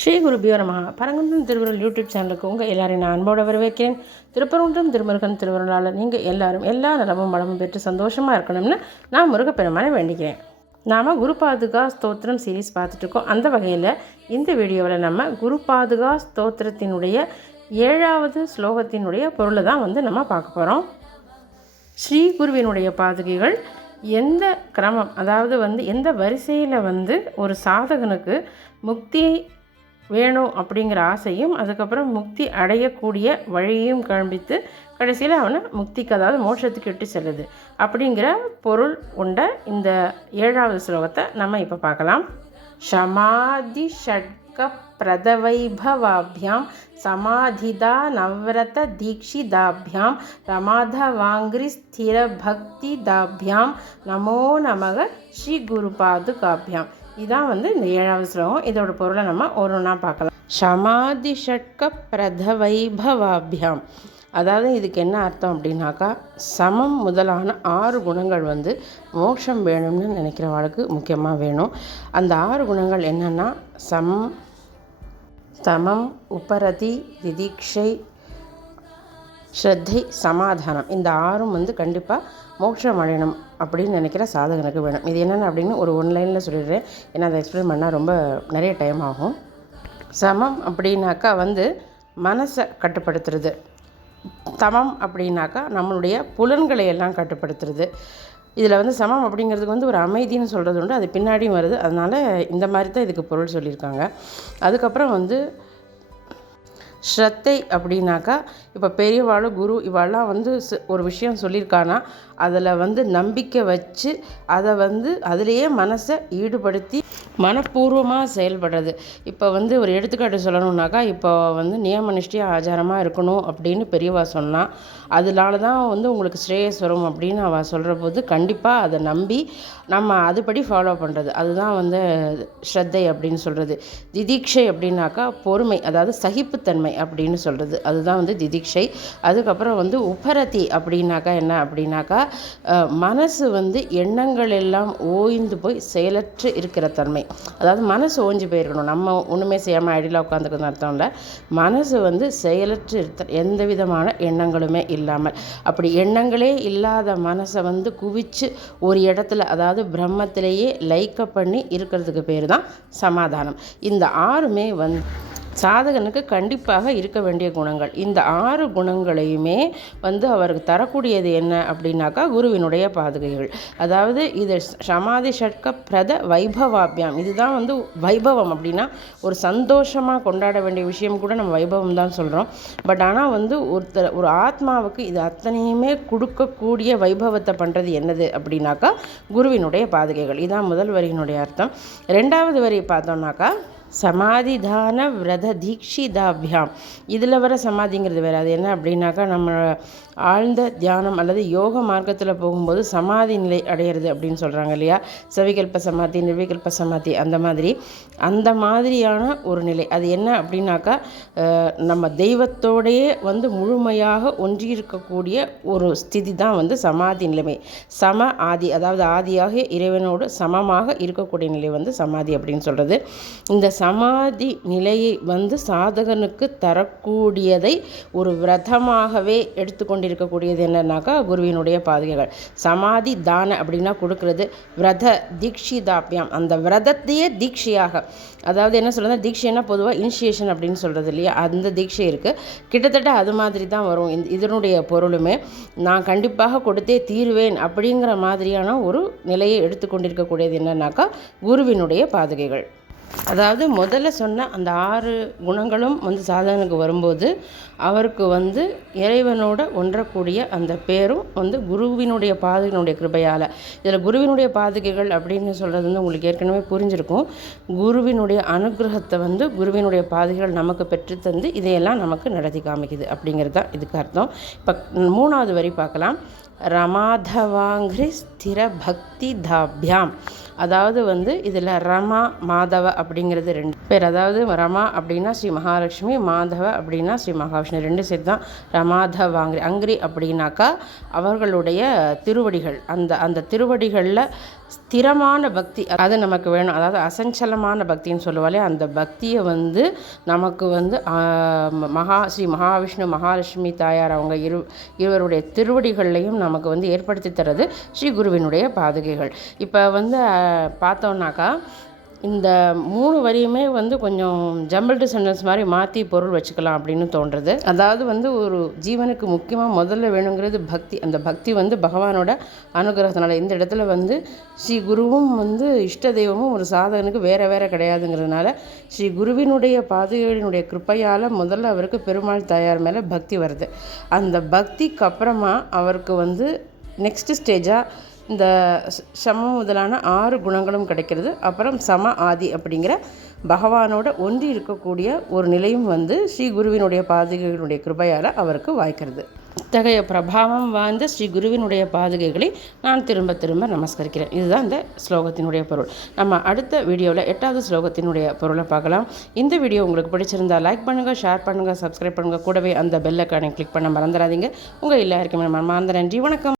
ஸ்ரீ குருபியோ நம. பரங்குன்றம் திருவருள் யூடியூப் சேனலுக்கு உங்கள் எல்லாரையும் நான் அன்போடு வரவேற்கிறேன். திருப்பரங்குன்றம் திருமுருகன் திருவருளாளர் நீங்கள் எல்லாரும் எல்லா நலமும் வளமும் பெற்று சந்தோஷமாக இருக்கணும்னு நான் முருகப்பெருமானை வேண்டிக்கிறேன். நாம் குரு பாதுகா ஸ்தோத்திரம் சீரீஸ் பார்த்துட்ருக்கோம் அந்த வகையில் இந்த வீடியோவில் நம்ம குரு பாதுகா ஸ்தோத்திரத்தினுடைய ஏழாவது ஸ்லோகத்தினுடைய பொருளை தான் வந்து நம்ம பார்க்க போகிறோம் ஸ்ரீ குருவினுடைய பாதுகைகள் எந்த கிரமம் அதாவது வந்து எந்த வரிசையில் வந்து ஒரு சாதகனுக்கு முக்தியை வேணும் அப்படிங்கிற ஆசையும் அதுக்கப்புறம் முக்தி அடையக்கூடிய வழியையும் காண்பித்து கடைசியில் அவனை முக்திக்கு அதாவது மோட்சத்துக்கு இட்டு செல்லுது. அப்படிங்கிற பொருள் உண்ட இந்த ஏழாவது ஸ்லோகத்தை நம்ம இப்போ பார்க்கலாம். ஷமாதி ஷட்க பிரதவைபவாபியாம் சமாதிதா நவ்ரத தீக்ஷிதாபியாம் ரமாதவாங்கிரி ஸ்திர பக்தி தாபியாம் நமோ நமக ஸ்ரீ குரு பாதுகாபியாம் இதான் வந்து இந்த ஏழாவது ஸ்லோகம். இதோட பொருளை நம்ம ஒரு ஒன்றா பார்க்கலாம். சமாதி ஷட்க பிரதவைபவாபியாம். அதாவது இதுக்கு என்ன அர்த்தம் அப்படின்னாக்கா சமம் முதலான ஆறு குணங்கள் வந்து மோட்சம் வேணும்னு நினைக்கிறவளுக்கு முக்கியமாக வேணும். அந்த ஆறு குணங்கள் என்னென்னா சமம் தமம் உபரதி திதீக்ஷை ஸ்ரத்தை சமாதானம். இந்த ஆறும் வந்து கண்டிப்பாக மோட்சம் அடையணும் அப்படின்னு நினைக்கிற சாதகனுக்கு வேணும். இது என்னென்ன அப்படின்னு ஒரு ஒன்லைனில் சொல்லிடுறேன். ஏன்னா அதை எக்ஸ்பிளைன் பண்ணால் ரொம்ப நிறைய டைம் ஆகும். சமம் அப்படின்னாக்கா வந்து மனசை கட்டுப்படுத்துறது. தமம் அப்படின்னாக்கா நம்மளுடைய புலன்களை எல்லாம் கட்டுப்படுத்துறது. இதில் வந்து சமம் அப்படிங்கிறதுக்கு வந்து ஒரு அமைதின்னு சொல்கிறது உண்டு. அது பின்னாடியும் வருது. அதனால் இந்த மாதிரி தான் இதுக்கு பொருள் சொல்லியிருக்காங்க. அதுக்கப்புறம் வந்து ஸ்ரத்தை அப்படின்னாக்கா இப்போ பெரியவாள் குரு இவாளெலாம் வந்து ஒரு விஷயம் சொல்லியிருக்கானா அதில் வந்து நம்பிக்கை வச்சு அதை வந்து அதிலேயே மனசை ஈடுபடுத்தி மனப்பூர்வமாக செயல்படுறது. இப்போ வந்து ஒரு எடுத்துக்காட்டு சொல்லணுன்னாக்கா இப்போ வந்து நியம நிஷ்டியாக ஆச்சாரமாக இருக்கணும் அப்படின்னு பெரியவா சொன்னால் அதனால தான் வந்து உங்களுக்கு ஸ்ரேயஸ் வரும் அப்படின்னு அவள் சொல்கிற போது கண்டிப்பாக அதை நம்பி நம்ம அதுபடி ஃபாலோ பண்ணுறது அதுதான் வந்து ஸ்ரத்தை அப்படின்னு சொல்கிறது திதீக்ஷை அப்படின்னாக்கா பொறுமை அதாவது சகிப்புத்தன்மை அப்படின்னு சொல்கிறது அதுதான் வந்து திதீக்ஷை. அதுக்கப்புறம் வந்து உபரதி அப்படின்னாக்கா என்ன அப்படின்னாக்கா மனசு வந்து எண்ணங்கள் எல்லாம் ஓய்ந்து போய் செயலற்று இருக்கிற தன்மை. அதாவது மனசு ஓஞ்சி போயிருக்கணும். நம்ம ஒன்றுமே செய்யாமல் அடியில் உட்காந்துக்கிறது அர்த்தம் இல்லை. மனசு வந்து செயலற்று இருத்த எந்த விதமான எண்ணங்களுமே இல்லாமல். அப்படி எண்ணங்களே இல்லாத மனசை வந்து குவிச்சு ஒரு இடத்துல அதாவது பிரம்மத்திலேயே லைக்க பண்ணி இருக்கிறதுக்கு பேர் தான் சமாதானம். இந்த ஆறுமே வந்து சாதகனுக்கு கண்டிப்பாக இருக்க வேண்டிய குணங்கள். இந்த ஆறு குணங்களையுமே வந்து அவருக்கு தரக்கூடியது என்ன அப்படின்னாக்கா குருவினுடைய பாதுகைகள். அதாவது இது சமாதி ஷட்க பிரத வைபவாபியாம். இதுதான் வந்து வைபவம் அப்படின்னா ஒரு சந்தோஷமாக கொண்டாட வேண்டிய விஷயம் கூட நம்ம வைபவம் தான் சொல்கிறோம் பட் ஆனால் வந்து ஒருத்தர் ஒரு ஆத்மாவுக்கு இது அத்தனையுமே கொடுக்கக்கூடிய வைபவத்தை பண்ணுறது என்னது அப்படின்னாக்கா குருவினுடைய பாதுகைகள். இதான் முதல் வரியினுடைய அர்த்தம். ரெண்டாவது வரி பார்த்தோம்னாக்கா சமாதிதான விரத தீக்ஷிதாபியாம் இதில் வர சமாதிங்கிறது வேறு. அது என்ன அப்படின்னாக்கா நம்ம ஆழ்ந்த தியானம் அல்லது யோக மார்க்கத்தில் போகும்போது சமாதி நிலை அடையிறது அப்படின்னு சொல்கிறாங்க இல்லையா? சவிகல்ப சமாதி நிர்விகல்ப சமாதி அந்த மாதிரி. அந்த மாதிரியான ஒரு நிலை. அது என்ன அப்படின்னாக்கா நம்ம தெய்வத்தோடையே வந்து முழுமையாக ஒன்றியிருக்கக்கூடிய ஒரு ஸ்திதி தான் வந்து சமாதி நிலைமை. சம ஆதி அதாவது ஆதியாக இறைவனோடு சமமாக இருக்கக்கூடிய நிலை வந்து சமாதி அப்படின்னு சொல்கிறது இந்த சமாதி நிலையை வந்து சாதகனுக்கு தரக்கூடியதை ஒரு விரதமாகவே எடுத்துக்கொண்டிருக்கக்கூடியது என்னன்னாக்கா குருவினுடைய பாதுகைகள். சமாதி தான அப்படின்னா கொடுக்கறது விரத தீக்ஷிதாபியம் அந்த விரதத்தையே தீட்சையாக அதாவது என்ன சொல்கிறது தீட்சைன்னா பொதுவாக இனிஷியேஷன் அப்படின்னு சொல்கிறது இல்லையா? அந்த தீட்சை இருக்குது கிட்டத்தட்ட அது மாதிரி தான் வரும். இந்த இதனுடைய பொருளுமே நான் கண்டிப்பாக கொடுத்தே தீருவேன் அப்படிங்கிற மாதிரியான ஒரு நிலையை எடுத்துக்கொண்டிருக்கக்கூடியது என்னன்னாக்கா குருவினுடைய பாதுகைகள். அதாவது முதல்ல சொன்ன அந்த ஆறு குணங்களும் வந்து சாதகனுக்கு வரும்போது அவருக்கு வந்து இறைவனோட ஒன்றக்கூடிய அந்த பேரும் வந்து குருவினுடைய பாதுகையினுடைய கிருபையால். இதில் குருவினுடைய பாதுகைகள் அப்படின்னு சொல்கிறது வந்து உங்களுக்கு ஏற்கனவே புரிஞ்சிருக்கும். குருவினுடைய அனுகிரகத்தை வந்து குருவினுடைய பாதுகைகள் நமக்கு பெற்றுத்தந்து இதையெல்லாம் நமக்கு நடத்தி காமிக்குது அப்படிங்கிறது தான் இதுக்கு அர்த்தம். இப்போ மூணாவது வரி பார்க்கலாம். ரமாதவாங்கிரி ஸ்திர பக்தி தாபியாம் அதாவது வந்து இதில் ரமா மாதவ அப்படிங்கிறது ரெண்டு பேர். அதாவது ரமா அப்படின்னா ஸ்ரீ மகாலட்சுமி மாதவ அப்படின்னா ஸ்ரீ மகாவிஷ்ணு. ரெண்டு சேர்த்து தான் ரமாதவாங்கிரி அங்கிரி அப்படின்னாக்கா அவர்களுடைய திருவடிகள். அந்த அந்த திருவடிகளில் ஸ்திரமான பக்தி அது நமக்கு வேணும். அதாவது அசஞ்சலமான பக்தின்னு சொல்லுவாலே அந்த பக்தியை வந்து நமக்கு வந்து மகா ஸ்ரீ மகாவிஷ்ணு மகாலட்சுமி தாயார் அவங்க இரு இருவருடைய திருவடிகள்லையும் நமக்கு வந்து ஏற்படுத்தி தர்றது ஸ்ரீ குருவினுடைய பாதுகைகள். இப்போ வந்து பார்த்தோன்னாக்கா இந்த மூணு வரியுமே வந்து கொஞ்சம் ஜம்பிள்டு சென்டென்ஸ் மாதிரி மாற்றி பொருள் வச்சுக்கலாம் அப்படின்னு தோன்றுறது அதாவது வந்து ஒரு ஜீவனுக்கு முக்கியமாக முதல்ல வேணுங்கிறது பக்தி. அந்த பக்தி வந்து பகவானோட அனுகிரகத்தினால இந்த இடத்துல வந்து ஸ்ரீ குருவும் வந்து இஷ்ட தெய்வமும் ஒரு சாதகனுக்கு வேறு வேறு கிடையாதுங்கிறதுனால ஸ்ரீ குருவினுடைய பாதுகைகளினுடைய கிருப்பையால் முதல்ல அவருக்கு பெருமாள் தாயார் மேலே பக்தி வருது. அந்த பக்திக்கு அப்புறமா அவருக்கு வந்து நெக்ஸ்ட் ஸ்டேஜாக இந்த சமம் முதலான ஆறு குணங்களும் கிடைக்கிறது. அப்புறம் சம ஆதி அப்படிங்கிற பகவானோட ஒன்றி இருக்கக்கூடிய ஒரு நிலையும் வந்து ஸ்ரீ குருவினுடைய பாதுகைகளுடைய கிருபையால் அவருக்கு வாய்க்கிறது. இத்தகைய பிரபாவம் வாய்ந்த ஸ்ரீ குருவினுடைய பாதுகைகளை நான் திரும்ப திரும்ப நமஸ்கரிக்கிறேன். இதுதான் இந்த ஸ்லோகத்தினுடைய பொருள். நம்ம அடுத்த வீடியோவில் எட்டாவது ஸ்லோகத்தினுடைய பொருளை பார்க்கலாம். இந்த வீடியோ உங்களுக்கு பிடிச்சிருந்தால் லைக் பண்ணுங்கள் ஷேர் பண்ணுங்கள் சப்ஸ்கிரைப் பண்ணுங்கள் கூடவே அந்த பெல்லைக்கானை கிளிக் பண்ண மறந்துடாதீங்க. உங்கள் எல்லாருக்குமே மறந்த நன்றி. வணக்கம்.